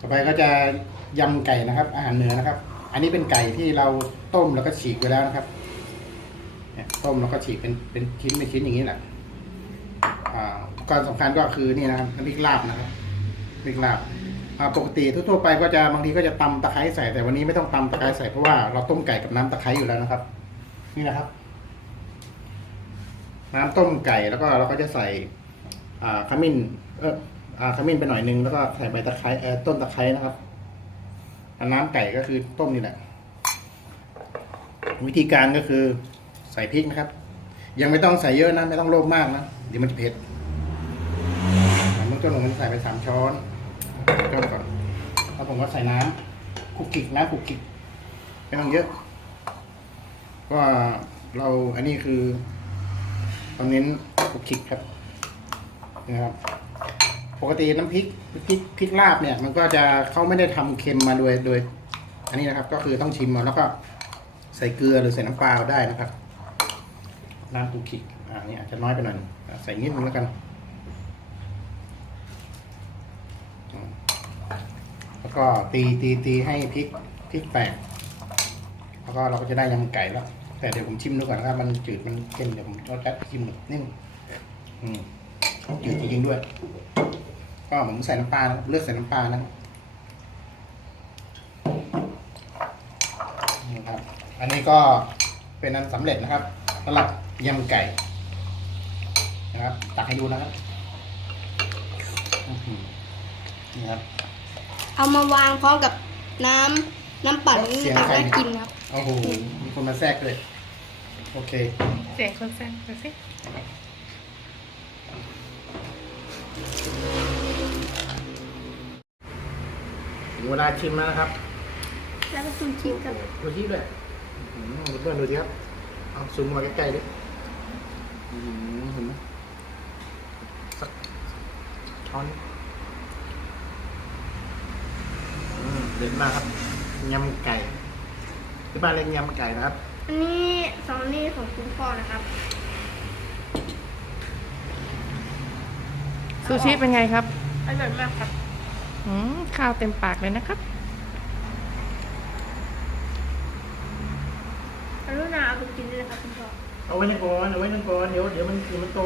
ต่อไปก็จะยำไก่นะครับ อาหารเหนือนะครับ อันนี้เป็นไก่ที่เราต้มแล้วก็ฉีกไว้แล้วนะครับต้มแล้วก็ฉีกเป็นเป็นชิ้นเป็นชิ้นอย่างนี้แหละอ่าก็สำคัญก็คือนี่นะครับน้ำพริกลาบนะครับพริกลาบปกติทั่วๆไปก็จะบางทีก็จะตำตะไคร้ใส่แต่วันนี้ไม่ต้องตำตะไคร้ใส่เพราะว่าเราต้มไก่กับน้ำตะไคร้อยู่แล้วนะครับ นี่นะครับ น้ำต้มไก่แล้วก็เราก็จะใส่ขมิ้นเออ ขมิ้นไปหน่อยนึงแล้วก็ใส่ใบตะไคร้เออต้นตะไคร้นะครับน้ำไก่ก็คือต้มนี่แหละ วิธีการก็คือใส่พริกนะครับ ยังไม่ต้องใส่เยอะนะไม่ต้องโลภมากนะเดี๋ยวมันจะเผ็ดน้ำต้นลงมันใส่ไปสามช้อนต้มก่อนแล้วผมก็ใส่น้ำคุกกิกน้ำคุกกิกไม่ต้องเยอะ ก็เราอันนี้คือเราเน้นคุกกิกครับนะครับ ปกติน้ำพริกพริกพริกลาบเนี่ย มันก็จะเขาไม่ได้ทำเค็มมาโดยโดย อันนี้นะครับ ก็คือต้องชิมมาแล้วก็ใส่เกลือหรือใส่น้ำปลาได้นะครับน้ำตุกิกอ่านี่อาจจะน้อยไปหน่อยใส่นิดนึงแล้วกันแล้วก็ตีตีตีให้พริกพริกแตกแล้วก็เราก็จะได้ยำไก่แล้ว แต่เดี๋ยวผมชิมดูก่อนนะครับมันจืดมันเค็มเดี๋ยวผมจะจัดชิมหนึ่งนิดนึงอืมจืดจริงๆด้วย ก็ผมใส่น้ำปลานะครับเลือกใส่น้ำปลานะครับนี่ครับ อันนี้ก็เป็นอันสำเร็จนะครับสำหรับยำไก่นะครับ ตักให้ดูนะครับอื้อหือนี่ครับ เอามาวางพร้อมกับน้ำน้ำปั่นเสียงตักใครแล้วกินครับ โอ้โหมีคนมาแทรกเลย โอเค เสียงคนแซงดูสิ ถึงเวลาชิมแล้วนะครับแล้วก็คุณชิมกับดูที่ด้วยอื้อหือเพื่อนดูสิครับเอาซูมมาใกล้ๆดิอื้อหือเห็นไหมสักช้อนอืมเด็ดมากครับยำไก่ที่บ้านเรียกยำไก่นะครับ อันนี้สองนี่ของคุณพ่อนะครับซูชิเป็นไงครับ อร่อยมากครับอืม ข้าวเต็มปากเลยนะครับกรุณาเอาไปกินด้วยนะครับคุณพ่อเอาไว้ในก่อนเอาไว้ในก่อนเดี๋ยวเดี๋ยวมันเดี๋ยวมันโต